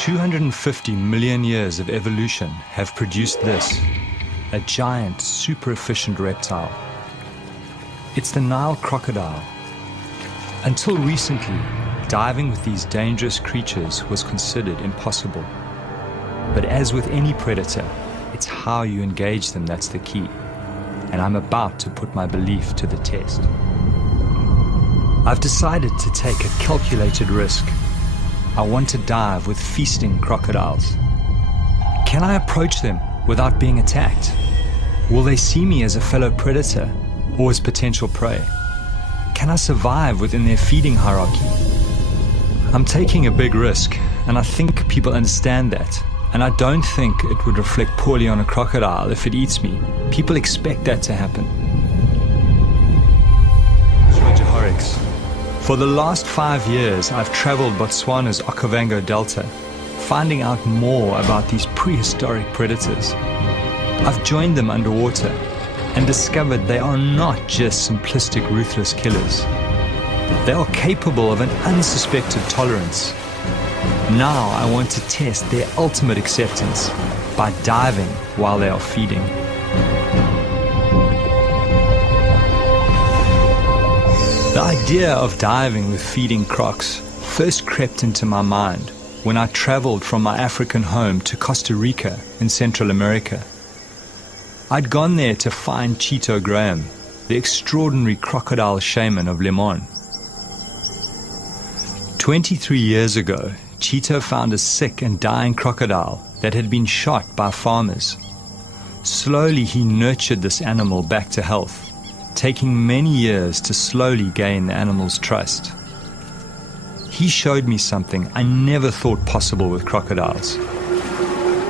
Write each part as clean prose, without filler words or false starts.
250 million years of evolution have produced this, a giant, super efficient reptile. It's the Nile crocodile. Until recently, diving with these dangerous creatures was considered impossible. But as with any predator, it's how you engage them that's the key. And I'm about to put my belief to the test. I've decided to take a calculated risk. I want to dive with feasting crocodiles. Can I approach them without being attacked? Will they see me as a fellow predator or as potential prey? Can I survive within their feeding hierarchy? I'm taking a big risk, and I think people understand that. And I don't think it would reflect poorly on a crocodile if it eats me. People expect that to happen. For the last 5 years, I've traveled Botswana's Okavango Delta, finding out more about these prehistoric predators. I've joined them underwater and discovered they are not just simplistic, ruthless killers. They are capable of an unsuspected tolerance. Now I want to test their ultimate acceptance by diving while they are feeding. The idea of diving with feeding crocs first crept into my mind when I traveled from my African home to Costa Rica in Central America. I'd gone there to find Cheeto Graham, the extraordinary crocodile shaman of Limon. 23 years ago, Cheeto found a sick and dying crocodile that had been shot by farmers. Slowly he nurtured this animal back to health, taking many years to slowly gain the animal's trust. He showed me something I never thought possible with crocodiles.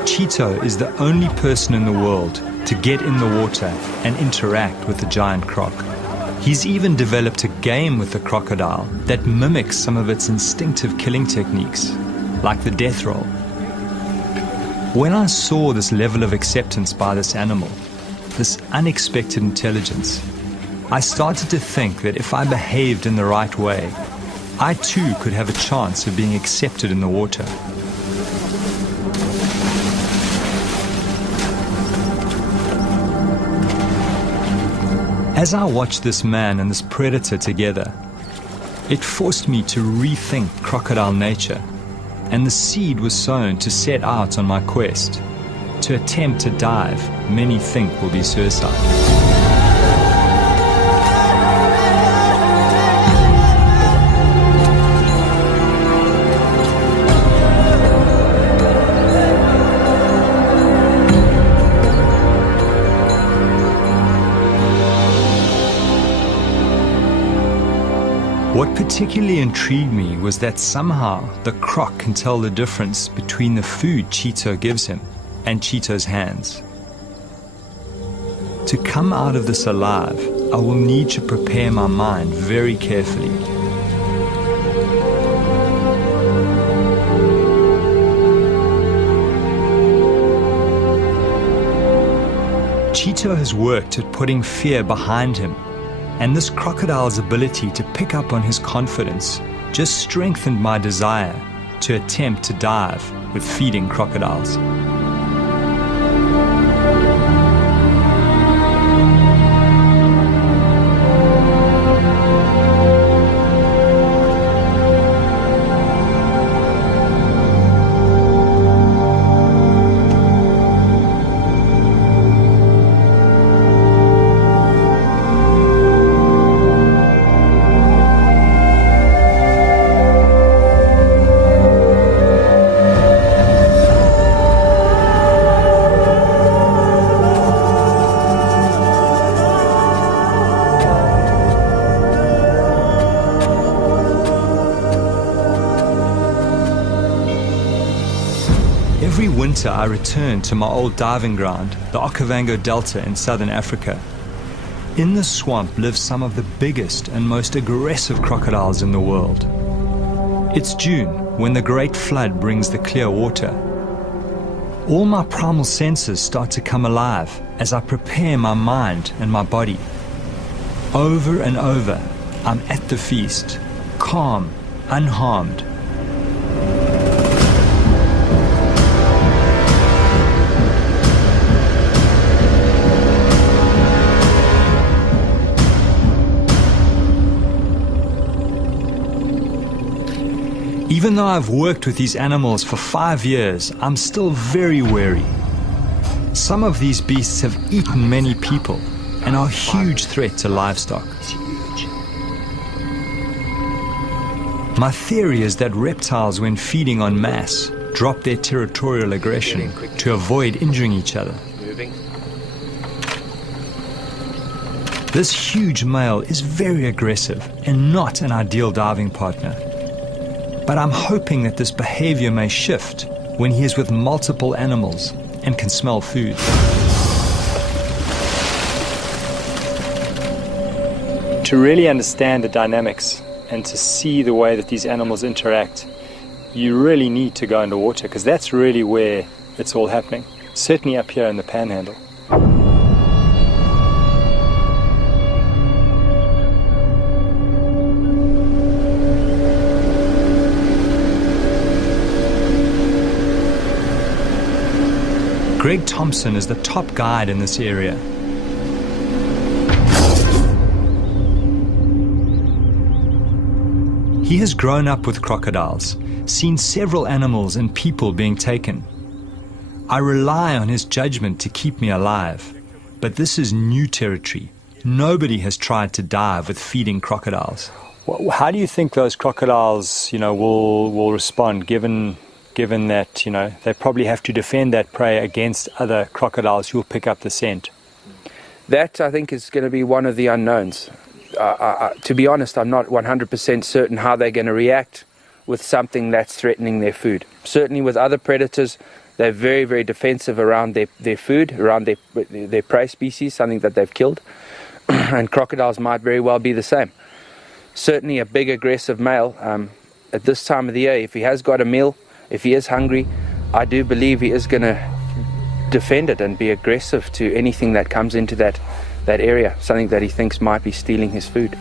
Cheeto is the only person in the world to get in the water and interact with the giant croc. He's even developed a game with the crocodile that mimics some of its instinctive killing techniques, like the death roll. When I saw this level of acceptance by this animal, this unexpected intelligence, I started to think that if I behaved in the right way, I too could have a chance of being accepted in the water. As I watched this man and this predator together, it forced me to rethink crocodile nature, and the seed was sown to set out on my quest. To attempt to dive, many think will be suicide. What particularly intrigued me was that somehow the croc can tell the difference between the food Cheeto gives him and Cheeto's hands. To come out of this alive, I will need to prepare my mind very carefully. Cheeto has worked at putting fear behind him, and this crocodile's ability to pick up on his confidence just strengthened my desire to attempt to dive with feeding crocodiles. Every winter I return to my old diving ground, the Okavango Delta in southern Africa. In the swamp live some of the biggest and most aggressive crocodiles in the world. It's June, when the great flood brings the clear water. All my primal senses start to come alive as I prepare my mind and my body. Over and over, I'm at the feast, calm, unharmed. Even though I've worked with these animals for 5 years, I'm still very wary. Some of these beasts have eaten many people and are a huge threat to livestock. My theory is that reptiles, when feeding en masse, drop their territorial aggression to avoid injuring each other. This huge male is very aggressive and not an ideal diving partner. But I'm hoping that this behavior may shift when he is with multiple animals and can smell food. To really understand the dynamics and to see the way that these animals interact, you really need to go underwater, because that's really where it's all happening. Certainly up here in the Panhandle. Greg Thompson is the top guide in this area. He has grown up with crocodiles, seen several animals and people being taken. I rely on his judgment to keep me alive, but this is new territory. Nobody has tried to dive with feeding crocodiles. How do you think those crocodiles, will respond given that, they probably have to defend that prey against other crocodiles who will pick up the scent? That, I think, is going to be one of the unknowns. To be honest, I'm not 100% certain how they're going to react with something that's threatening their food. Certainly with other predators, they're very, very defensive around their food, around their prey species, something that they've killed. And crocodiles might very well be the same. Certainly a big aggressive male, at this time of the year, if he has got a meal, if he is hungry, I do believe he is going to defend it and be aggressive to anything that comes into that area, something that he thinks might be stealing his food.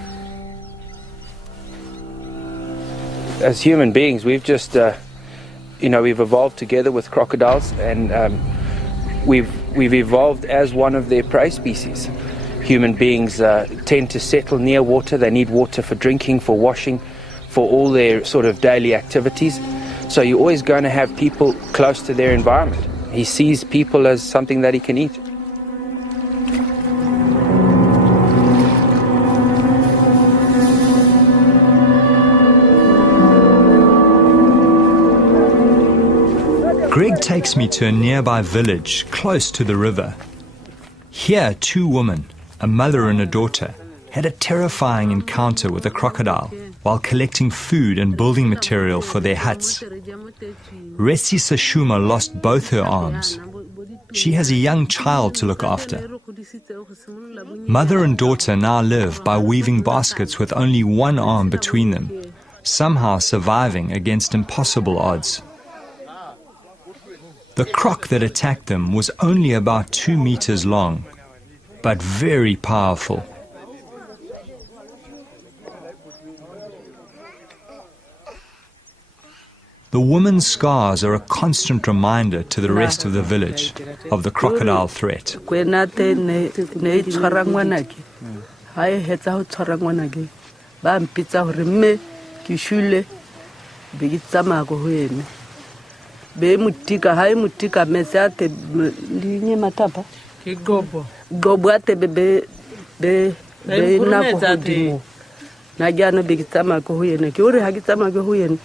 As human beings, we've just, we've evolved together with crocodiles, and we've evolved as one of their prey species. Human beings tend to settle near water. They need water for drinking, for washing, for all their sort of daily activities. So you're always going to have people close to their environment. He sees people as something that he can eat. Greg takes me to a nearby village close to the river. Here, two women, a mother and a daughter, had a terrifying encounter with a crocodile while collecting food and building material for their huts. Resi Sashuma lost both her arms. She has a young child to look after. Mother and daughter now live by weaving baskets with only one arm between them, somehow surviving against impossible odds. The croc that attacked them was only about 2 meters long, but very powerful. The woman's scars are a constant reminder to the rest of the village of the crocodile threat. Be mutika hai mutika mesate linye matapa gobo ate be na ko hodimo na jana be kitama ko huyene ke ore hakitama ko huyene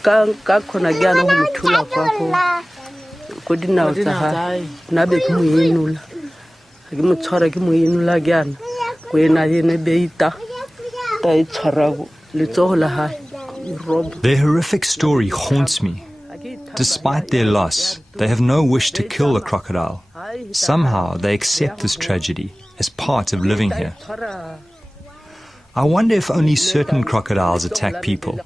ka khona jana ho mthula kwakho ko dinawo tsa ha na be ke moyinula ke motshwara ke moyinula jana ko ena yene be ita ta itshwara le tsohola ha. Their horrific story haunts me. Despite their loss, they have no wish to kill the crocodile. Somehow they accept this tragedy as part of living here. I wonder if only certain crocodiles attack people.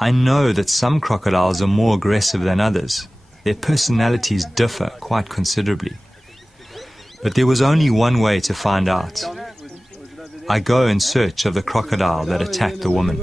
I know that some crocodiles are more aggressive than others. Their personalities differ quite considerably. But there was only one way to find out. I go in search of the crocodile that attacked the woman.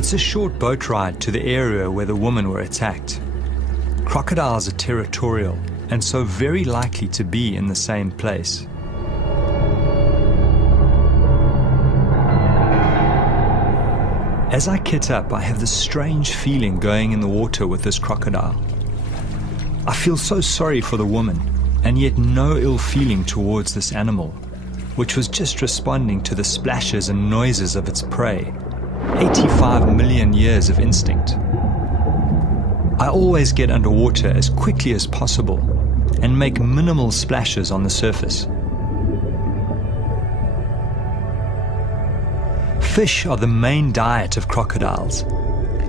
It's a short boat ride to the area where the women were attacked. Crocodiles are territorial and so very likely to be in the same place. As I kit up, I have this strange feeling going in the water with this crocodile. I feel so sorry for the woman, and yet no ill feeling towards this animal, which was just responding to the splashes and noises of its prey. 85 million years of instinct. I always get underwater as quickly as possible and make minimal splashes on the surface. Fish are the main diet of crocodiles.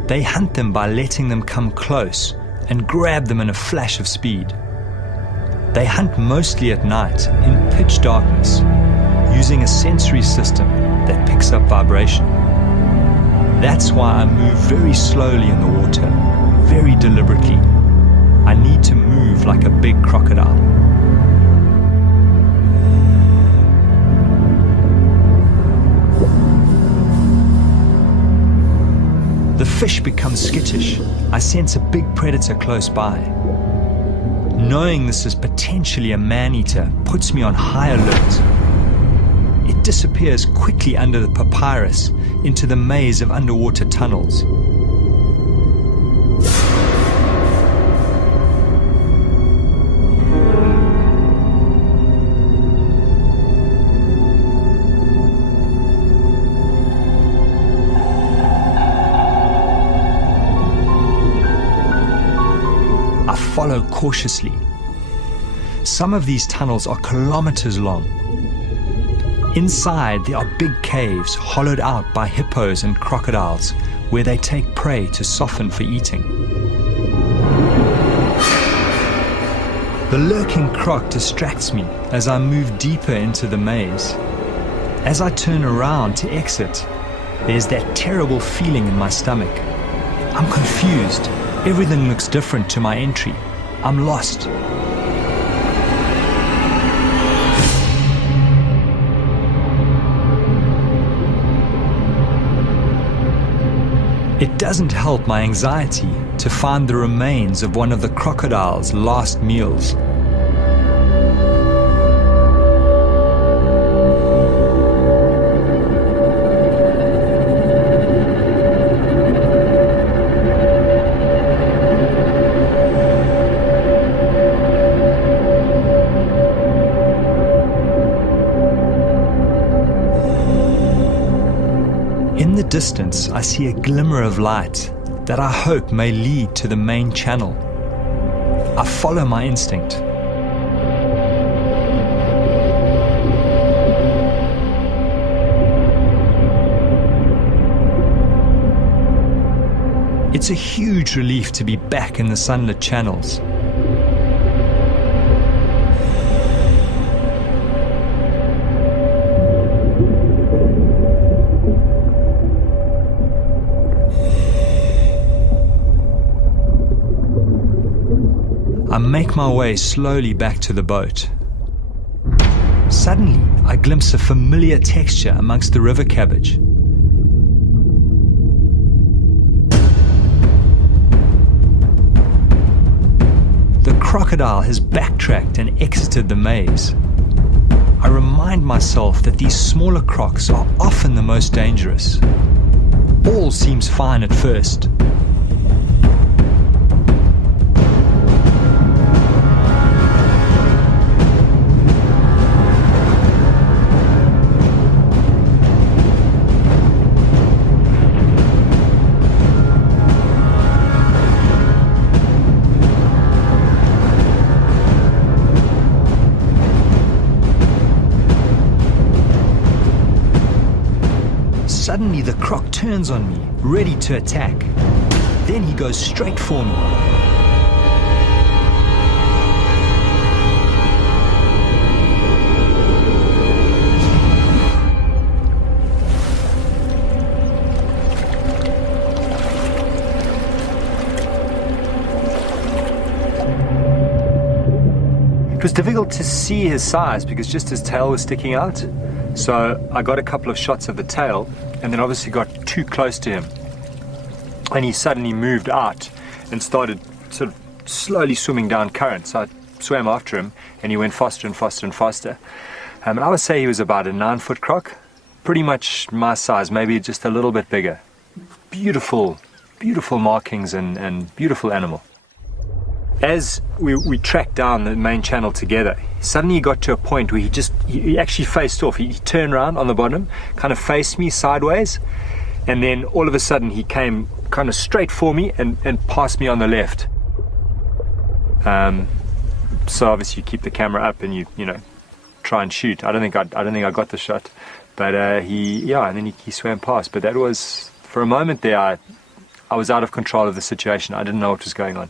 They hunt them by letting them come close and grab them in a flash of speed. They hunt mostly at night in pitch darkness, using a sensory system that picks up vibration. That's why I move very slowly in the water, very deliberately. I need to move like a big crocodile. The fish becomes skittish. I sense a big predator close by. Knowing this is potentially a man-eater puts me on high alert. It disappears quickly under the papyrus into the maze of underwater tunnels. I follow cautiously. Some of these tunnels are kilometers long. Inside, there are big caves hollowed out by hippos and crocodiles where they take prey to soften for eating. The lurking croc distracts me as I move deeper into the maze. As I turn around to exit, there's that terrible feeling in my stomach. I'm confused. Everything looks different to my entry. I'm lost. It doesn't help my anxiety to find the remains of one of the crocodile's last meals. In the distance, I see a glimmer of light that I hope may lead to the main channel. I follow my instinct. It's a huge relief to be back in the sunlit channels. I make my way slowly back to the boat. Suddenly, I glimpse a familiar texture amongst the river cabbage. The crocodile has backtracked and exited the maze. I remind myself that these smaller crocs are often the most dangerous. All seems fine at first. Suddenly the croc turns on me, ready to attack. Then he goes straight for me. It was difficult to see his size because just his tail was sticking out. So I got a couple of shots of the tail and then obviously got too close to him. and he suddenly moved out and started sort of slowly swimming down current. So I swam after him, and he went faster and faster and faster. And I would say he was about a 9-foot croc, pretty much my size, maybe just a little bit bigger. Beautiful, beautiful markings and beautiful animal. As we tracked down the main channel together, suddenly he got to a point where he actually faced off. He turned around on the bottom, kind of faced me sideways, and then all of a sudden he came kind of straight for me and passed me on the left. So obviously you keep the camera up and you try and shoot. I don't think I got the shot, but and then he swam past. But that was, for a moment there, I was out of control of the situation. I didn't know what was going on.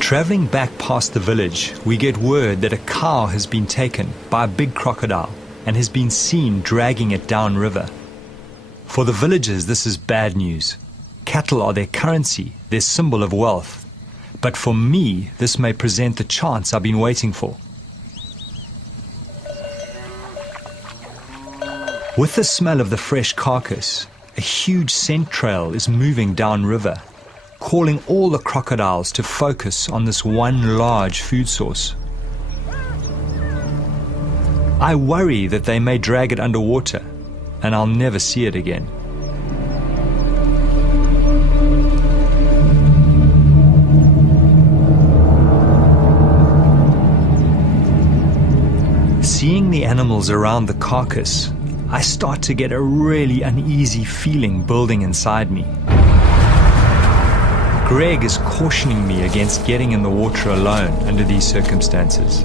Traveling back past the village, we get word that a cow has been taken by a big crocodile and has been seen dragging it downriver. For the villagers, this is bad news. Cattle are their currency, their symbol of wealth. But for me, this may present the chance I've been waiting for. With the smell of the fresh carcass, a huge scent trail is moving downriver, calling all the crocodiles to focus on this one large food source. I worry that they may drag it underwater, and I'll never see it again. Seeing the animals around the carcass, I start to get a really uneasy feeling building inside me. Greg is cautioning me against getting in the water alone under these circumstances.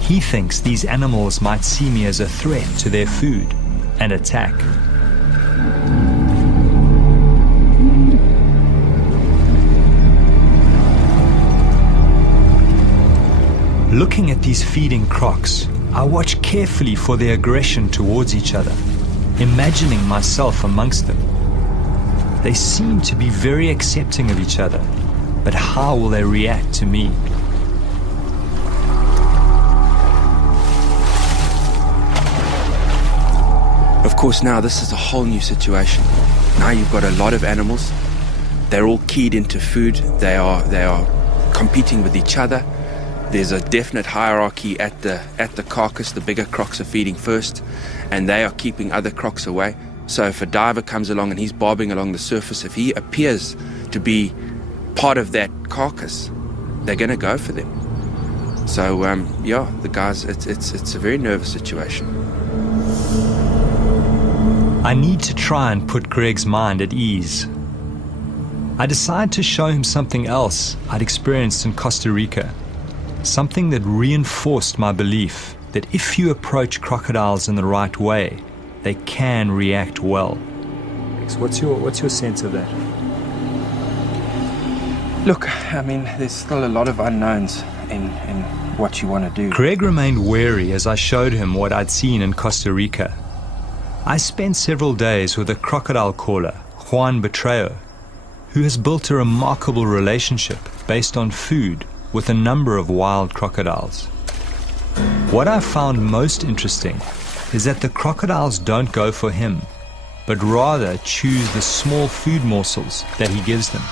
He thinks these animals might see me as a threat to their food and attack. Looking at these feeding crocs, I watch carefully for their aggression towards each other, imagining myself amongst them. They seem to be very accepting of each other, but how will they react to me? Of course, now this is a whole new situation. Now you've got a lot of animals. They're all keyed into food. They are competing with each other. There's a definite hierarchy at the carcass. The bigger crocs are feeding first, and they are keeping other crocs away. So if a diver comes along and he's bobbing along the surface, if he appears to be part of that carcass, they're going to go for them. So the guys, it's a very nervous situation. I need to try and put Greg's mind at ease. I decide to show him something else I'd experienced in Costa Rica, something that reinforced my belief that if you approach crocodiles in the right way, they can react well. So what's your sense of that? Look, I mean, there's still a lot of unknowns in what you want to do. Greg remained wary as I showed him what I'd seen in Costa Rica. I spent several days with a crocodile caller, Juan Betreo, who has built a remarkable relationship based on food with a number of wild crocodiles. What I found most interesting is that the crocodiles don't go for him, but rather choose the small food morsels that he gives them.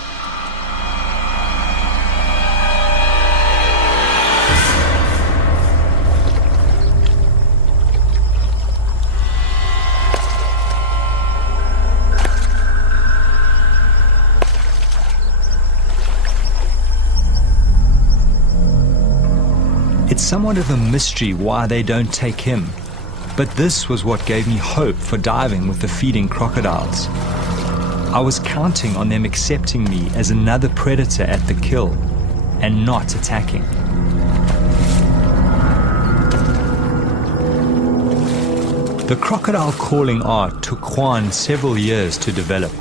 It's somewhat of a mystery why they don't take him, but this was what gave me hope for diving with the feeding crocodiles. I was counting on them accepting me as another predator at the kill and not attacking. The crocodile calling art took Juan several years to develop.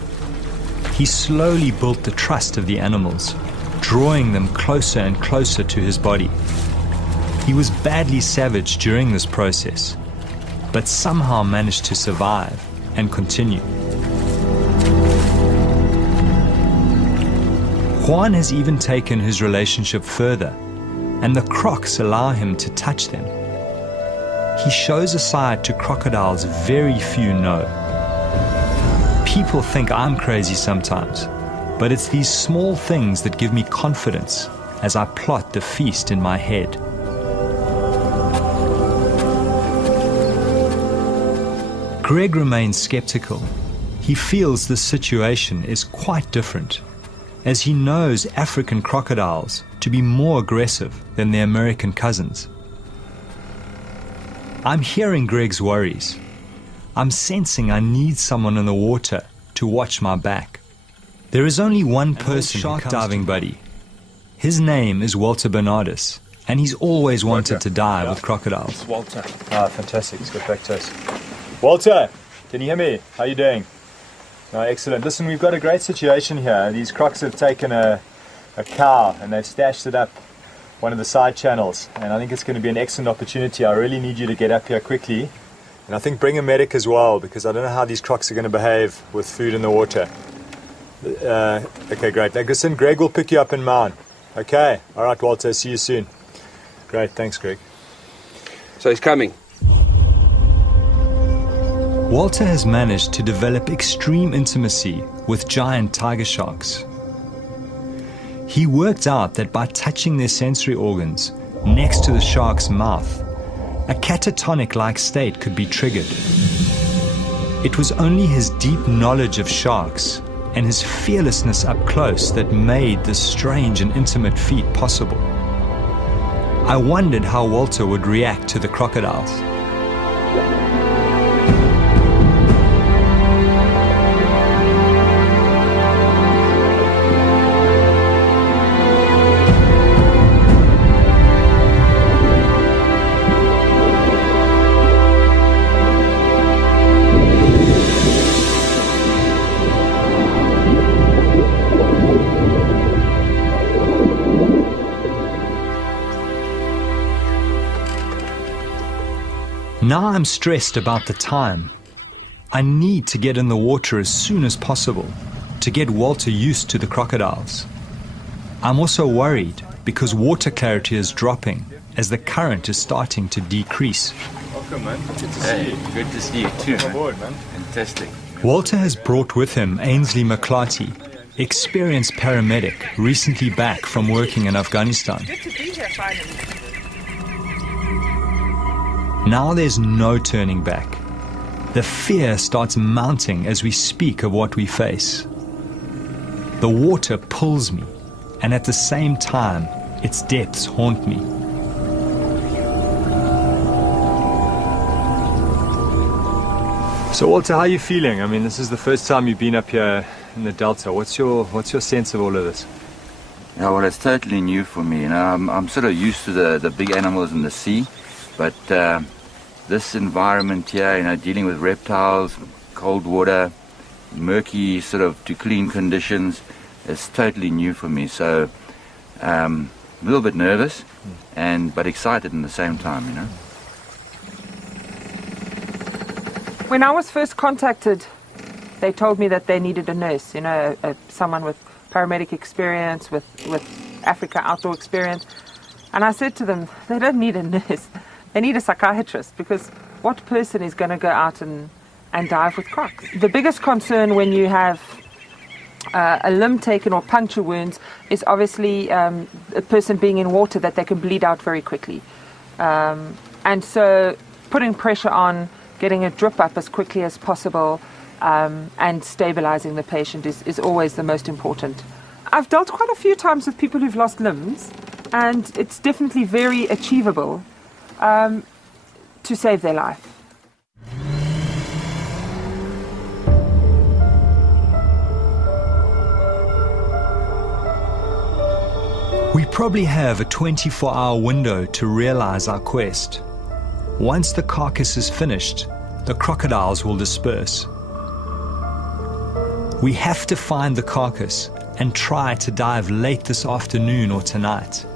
He slowly built the trust of the animals, drawing them closer and closer to his body. He was badly savage during this process, but somehow managed to survive and continue. Juan has even taken his relationship further, and the crocs allow him to touch them. He shows a side to crocodiles very few know. People think I'm crazy sometimes, but it's these small things that give me confidence as I plot the feast in my head. Greg remains skeptical. He feels the situation is quite different, as he knows African crocodiles to be more aggressive than their American cousins. I'm hearing Greg's worries. I'm sensing I need someone in the water to watch my back. There is only one person shark diving buddy. His name is Walter Bernardus, and he's always wanted to dive with crocodiles. It's Walter. Ah, fantastic. Let's get back to us. Walter, can you hear me? How are you doing? No, excellent. Listen, we've got a great situation here. These crocs have taken a cow and they've stashed it up one of the side channels, and I think it's going to be an excellent opportunity. I really need you to get up here quickly, and I think bring a medic as well, because I don't know how these crocs are going to behave with food in the water. Okay, great. Listen, Greg will pick you up in Maun. Okay. All right, Walter. See you soon. Great. Thanks, Greg. So he's coming. Walter has managed to develop extreme intimacy with giant tiger sharks. He worked out that by touching their sensory organs next to the shark's mouth, a catatonic-like state could be triggered. It was only his deep knowledge of sharks and his fearlessness up close that made this strange and intimate feat possible. I wondered how Walter would react to the crocodiles. Now I'm stressed about the time. I need to get in the water as soon as possible to get Walter used to the crocodiles. I'm also worried because water clarity is dropping as the current is starting to decrease. Welcome, man. Good to see you. Good to see you too. Come aboard, man. Fantastic. Walter has brought with him Ainsley McClarty, experienced paramedic recently back from working in Afghanistan. Good to be here finally. Now there's no turning back. The fear starts mounting as we speak of what we face. The water pulls me, and at the same time, its depths haunt me. So Walter, how are you feeling? I mean, this is the first time you've been up here in the Delta. What's your sense of all of this? Yeah, well, it's totally new for me. You know, I'm sort of used to the big animals in the sea, but this environment here, you know, dealing with reptiles, cold water, murky sort of to clean conditions, is totally new for me. So a little bit nervous, but excited in the same time, you know. When I was first contacted, they told me that they needed a nurse, you know, someone with paramedic experience, with Africa outdoor experience. And I said to them, they don't need a nurse. They need a psychiatrist, because what person is going to go out and dive with crocs? The biggest concern when you have a limb taken or puncture wounds is obviously a person being in water, that they can bleed out very quickly. And so putting pressure on, getting a drip up as quickly as possible, and stabilizing the patient is always the most important. I've dealt quite a few times with people who've lost limbs, and it's definitely very achievable to save their life. We probably have a 24-hour window to realize our quest. Once the carcass is finished, the crocodiles will disperse. We have to find the carcass and try to dive late this afternoon or tonight,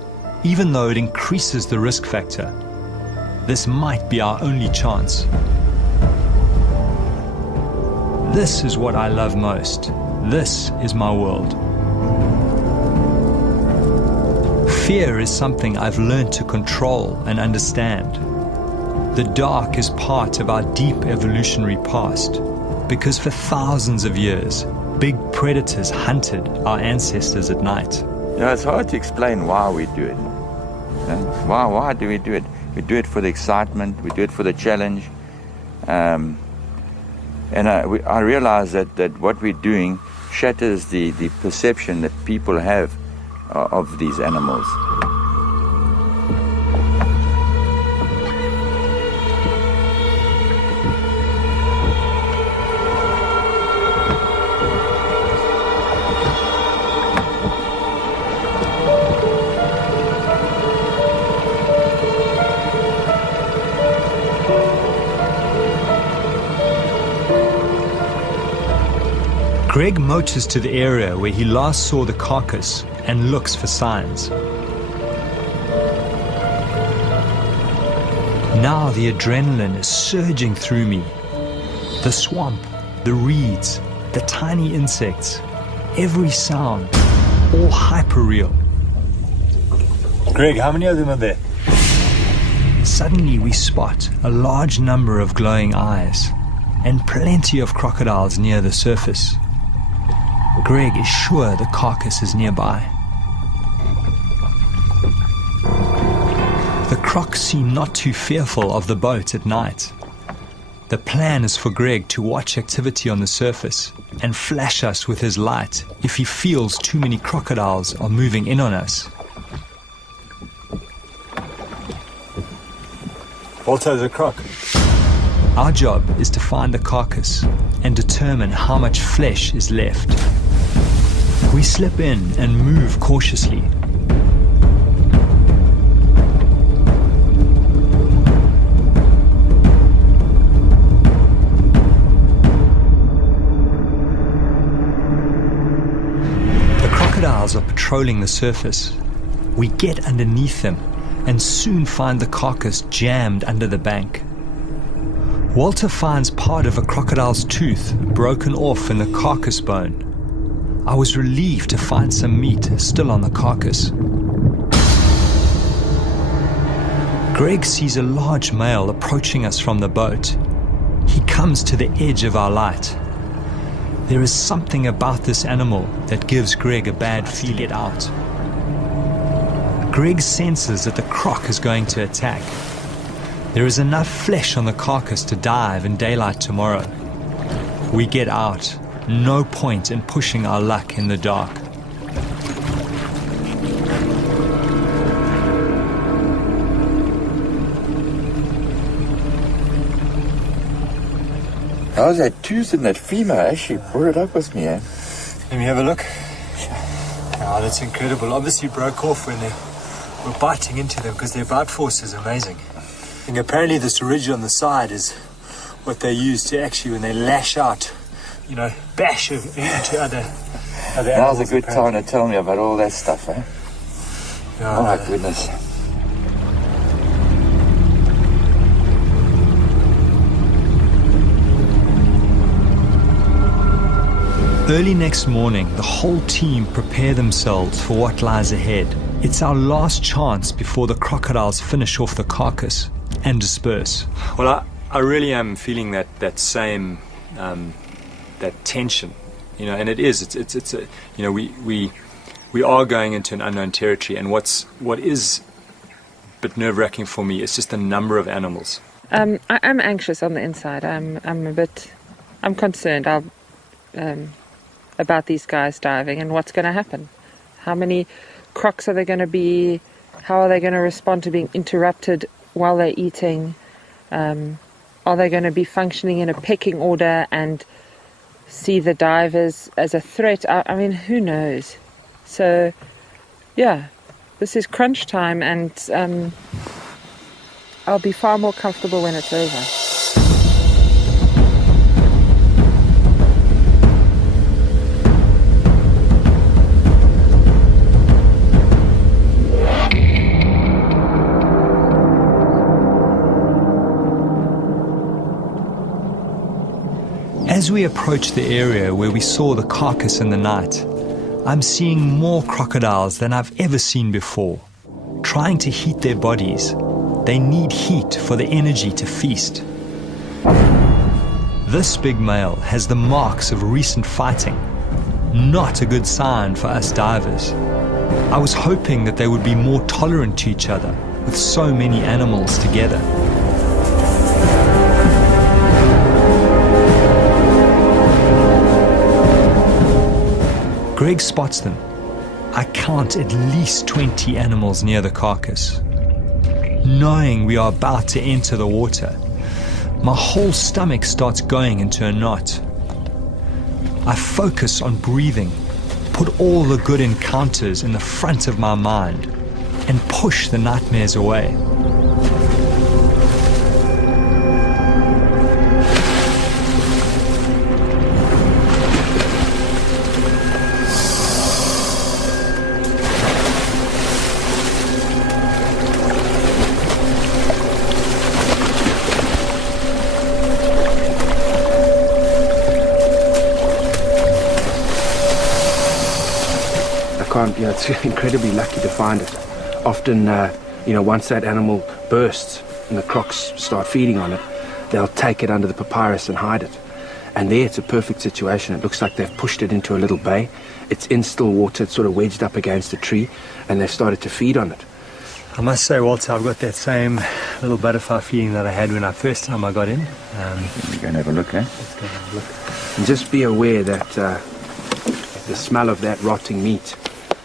even though it increases the risk factor. This might be our only chance. This is what I love most. This is my world. Fear is something I've learned to control and understand. The dark is part of our deep evolutionary past, because for thousands of years, big predators hunted our ancestors at night. It's hard to explain why we do it. Why do we do it? We do it for the excitement, we do it for the challenge. And I realize that what we're doing shatters the perception that people have of these animals. Greg motors to the area where he last saw the carcass and looks for signs. Now the adrenaline is surging through me. The swamp, the reeds, the tiny insects, every sound, all hyper-real. Greg, how many of them are there? Suddenly we spot a large number of glowing eyes and plenty of crocodiles near the surface. Greg is sure the carcass is nearby. The crocs seem not too fearful of the boat at night. The plan is for Greg to watch activity on the surface and flash us with his light if he feels too many crocodiles are moving in on us. Walter, there's a croc. Our job is to find the carcass and determine how much flesh is left. We slip in and move cautiously. The crocodiles are patrolling the surface. We get underneath them and soon find the carcass jammed under the bank. Walter finds part of a crocodile's tooth broken off in the carcass bone. I was relieved to find some meat still on the carcass. Greg sees a large male approaching us from the boat. He comes to the edge of our light. There is something about this animal that gives Greg a bad feeling. Get out. Greg senses that the croc is going to attack. There is enough flesh on the carcass to dive in daylight tomorrow. We get out. No point in pushing our luck in the dark. How's that tooth in that femur? I actually brought it up with me, eh? Let me have a look. Oh, that's incredible. Obviously broke off when they were biting into them because their bite force is amazing. And apparently this ridge on the side is what they use to actually, when they lash out, bash into other animals. Now's a good time to tell me about all that stuff, eh? Yeah, oh my goodness. Early next morning, the whole team prepare themselves for what lies ahead. It's our last chance before the crocodiles finish off the carcass and disperse. Well, I really am feeling that same that tension, and it is. It's a, we are going into an unknown territory, and what is a bit nerve-wracking for me is just the number of animals. I'm anxious on the inside. I'm concerned about these guys diving and what's going to happen. How many crocs are there going to be? How are they going to respond to being interrupted while they're eating? Are they going to be functioning in a pecking order and see the divers as a threat? I mean, who knows? So, yeah, this is crunch time, and I'll be far more comfortable when it's over. As we approach the area where we saw the carcass in the night, I'm seeing more crocodiles than I've ever seen before. trying to heat their bodies. They need heat for the energy to feast. This big male has the marks of recent fighting. Not a good sign for us divers. I was hoping that they would be more tolerant to each other with so many animals together. Greg spots them. I count at least 20 animals near the carcass. Knowing we are about to enter the water, my whole stomach starts going into a knot. I focus on breathing, put all the good encounters in the front of my mind, and push the nightmares away. It's incredibly lucky to find it. Often, once that animal bursts and the crocs start feeding on it, they'll take it under the papyrus and hide it. And there it's a perfect situation. It looks like they've pushed it into a little bay. It's in still water, it's sort of wedged up against a tree, and they've started to feed on it. I must say, Walter, I've got that same little butterfly feeling that I had when first time I got in. We're going to have a look, eh? Let's go have a look. And just be aware that the smell of that rotting meat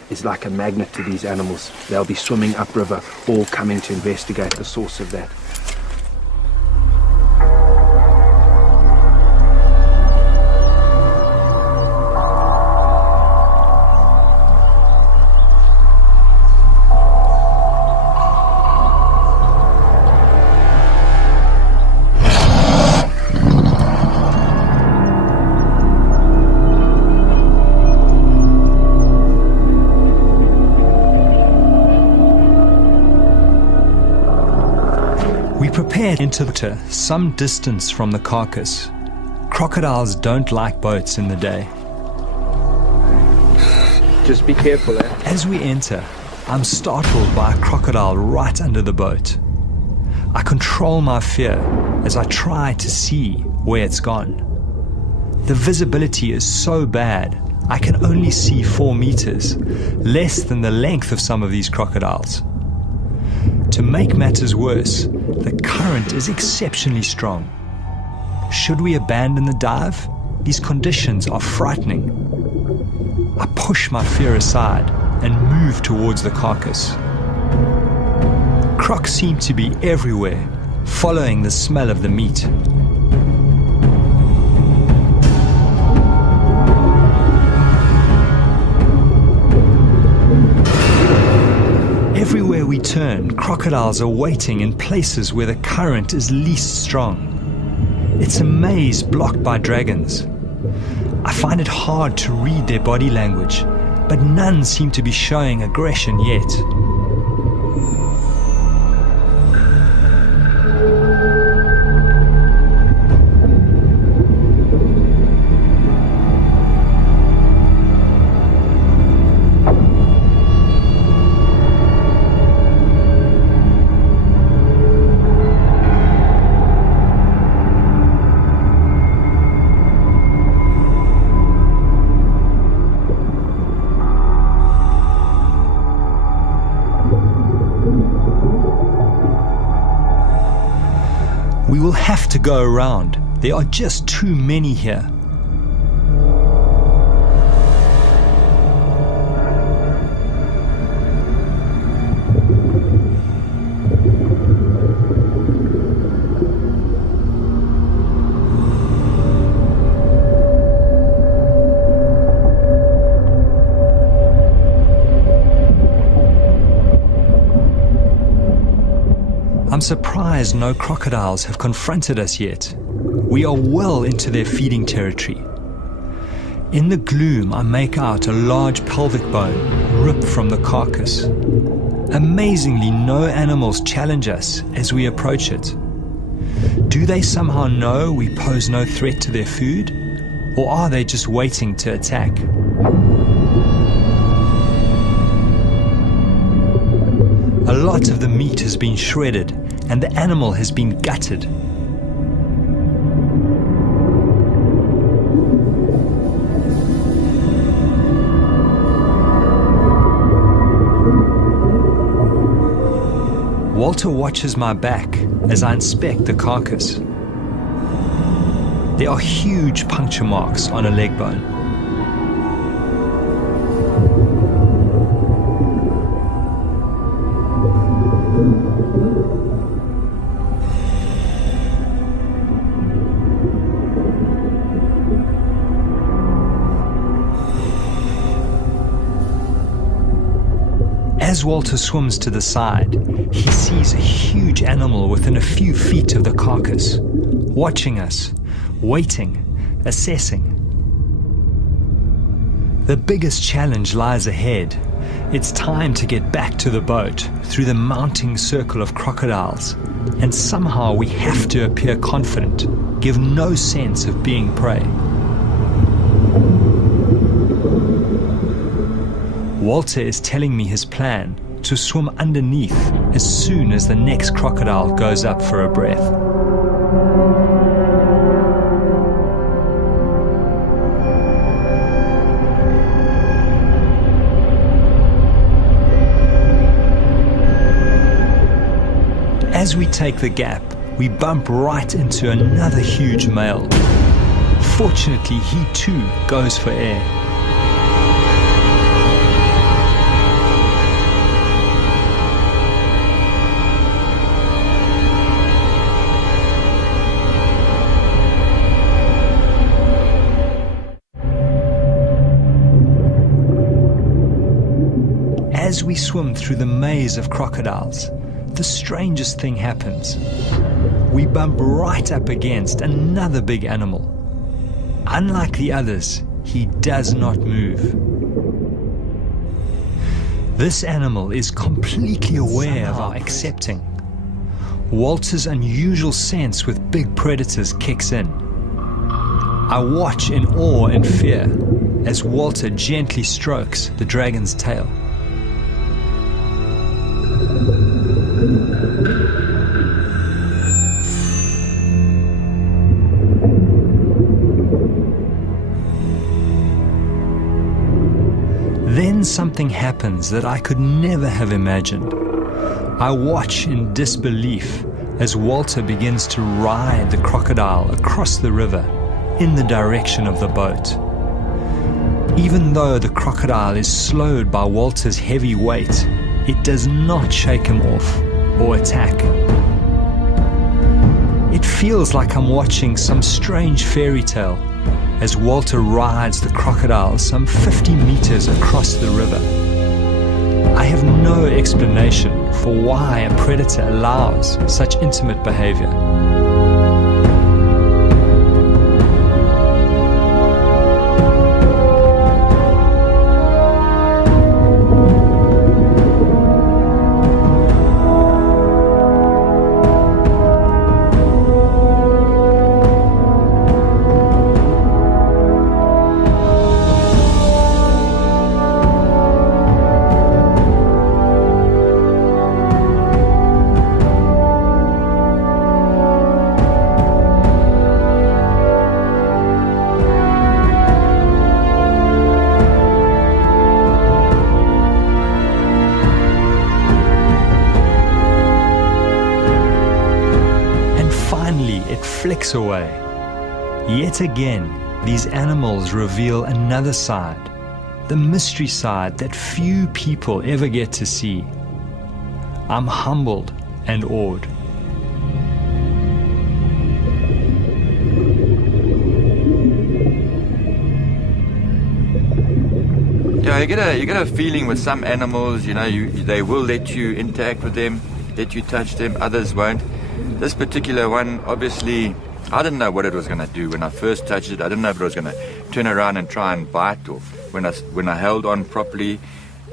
is like a magnet to these animals. They'll be swimming upriver, all coming to investigate the source of that. Into the water, some distance from the carcass. Crocodiles don't like boats in the day. Just be careful, eh? As we enter, I'm startled by a crocodile right under the boat. I control my fear as I try to see where it's gone. The visibility is so bad, I can only see 4 meters, less than the length of some of these crocodiles. To make matters worse, the current is exceptionally strong. Should we abandon the dive? These conditions are frightening. I push my fear aside and move towards the carcass. Crocs seem to be everywhere, following the smell of the meat. Everywhere we turn, crocodiles are waiting in places where the current is least strong. It's a maze blocked by dragons. I find it hard to read their body language, but none seem to be showing aggression yet. We will have to go around. There are just too many here. I'm surprised no crocodiles have confronted us yet. We are well into their feeding territory. In the gloom, I make out a large pelvic bone ripped from the carcass. Amazingly, no animals challenge us as we approach it. Do they somehow know we pose no threat to their food? Or are they just waiting to attack? A lot of the meat has been shredded and the animal has been gutted. Walter watches my back as I inspect the carcass. There are huge puncture marks on a leg bone. As Walter swims to the side, he sees a huge animal within a few feet of the carcass, watching us, waiting, assessing. The biggest challenge lies ahead. It's time to get back to the boat through the mounting circle of crocodiles, and somehow we have to appear confident, give no sense of being prey. Walter is telling me his plan to swim underneath as soon as the next crocodile goes up for a breath. As we take the gap, we bump right into another huge male. Fortunately, he too goes for air. As we swim through the maze of crocodiles, the strangest thing happens. We bump right up against another big animal. Unlike the others, he does not move. This animal is completely aware of our accepting. Walter's unusual sense with big predators kicks in. I watch in awe and fear as Walter gently strokes the dragon's tail. Then something happens that I could never have imagined. I watch in disbelief as Walter begins to ride the crocodile across the river in the direction of the boat. Even though the crocodile is slowed by Walter's heavy weight, it does not shake him off or attack. It feels like I'm watching some strange fairy tale as Walter rides the crocodile some 50 meters across the river. I have no explanation for why a predator allows such intimate behavior. Flicks away. Yet again, these animals reveal another side, the mystery side that few people ever get to see. I'm humbled and awed. Yeah, you get a feeling with some animals, they will let you interact with them, let you touch them, others won't. This particular one, obviously, I didn't know what it was going to do. When I first touched it, I didn't know if it was going to turn around and try and bite, or when I held on properly,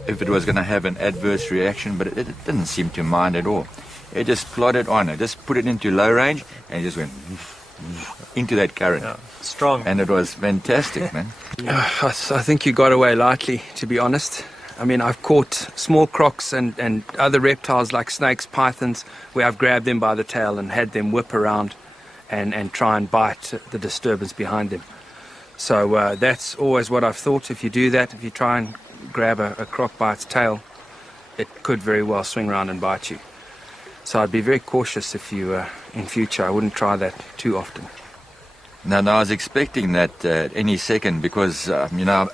if it was going to have an adverse reaction, but it didn't seem to mind at all. It just plodded on. It just put it into low range and it just went into that current. Yeah, strong. And it was fantastic, man. I think you got away lightly, to be honest. I mean, I've caught small crocs and other reptiles like snakes, pythons, where I've grabbed them by the tail and had them whip around and try and bite the disturbance behind them. So that's always what I've thought. If you do that, if you try and grab a croc by its tail, it could very well swing around and bite you. So I'd be very cautious if you, in future, I wouldn't try that too often. No, I was expecting that any second because,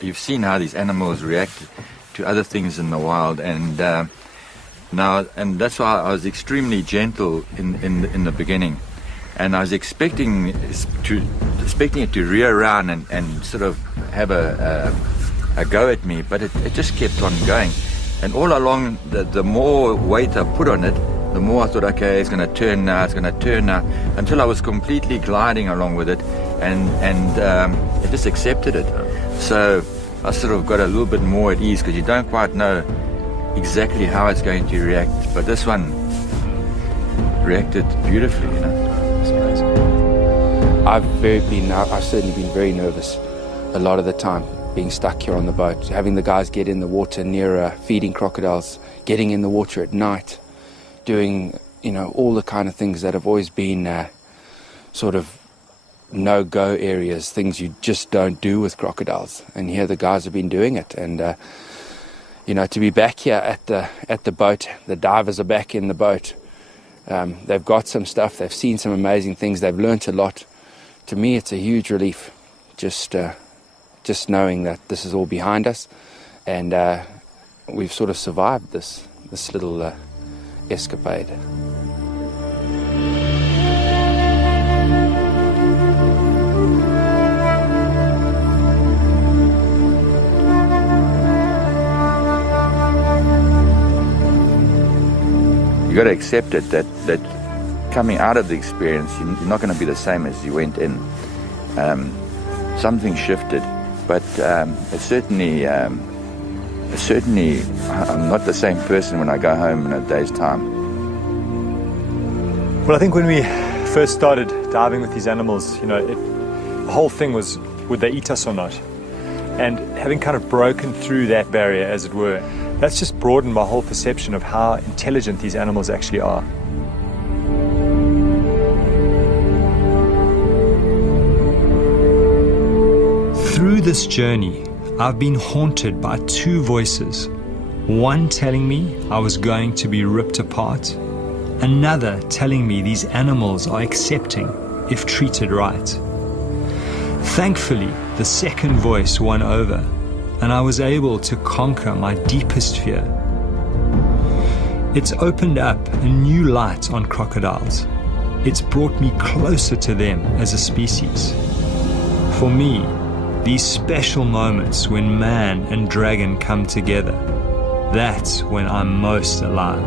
you've seen how these animals react to other things in the wild, and that's why I was extremely gentle in the beginning, and I was expecting it to rear around and sort of have a go at me, but it just kept on going, and all along the more weight I put on it, the more I thought, okay, it's going to turn now, until I was completely gliding along with it, and it just accepted it. So I sort of got a little bit more at ease because you don't quite know exactly how it's going to react. But this one reacted beautifully, It's amazing. I've certainly been very nervous a lot of the time, being stuck here on the boat, having the guys get in the water near feeding crocodiles, getting in the water at night, doing, all the kind of things that have always been sort of no-go areas, things you just don't do with crocodiles. And here the guys have been doing it. And, to be back here at the boat, the divers are back in the boat. They've got some stuff. They've seen some amazing things. They've learnt a lot. To me, it's a huge relief just knowing that this is all behind us. And we've sort of survived this little escapade. you got to accept it that coming out of the experience, you're not going to be the same as you went in. Something shifted, but certainly I'm not the same person when I go home in a day's time. Well, I think when we first started diving with these animals, the whole thing was, would they eat us or not? And having kind of broken through that barrier, as it were, that's just broadened my whole perception of how intelligent these animals actually are. Through this journey, I've been haunted by two voices. One telling me I was going to be ripped apart, another telling me these animals are accepting if treated right. Thankfully, the second voice won over, and I was able to conquer my deepest fear. It's opened up a new light on crocodiles. It's brought me closer to them as a species. For me, these special moments when man and dragon come together, that's when I'm most alive.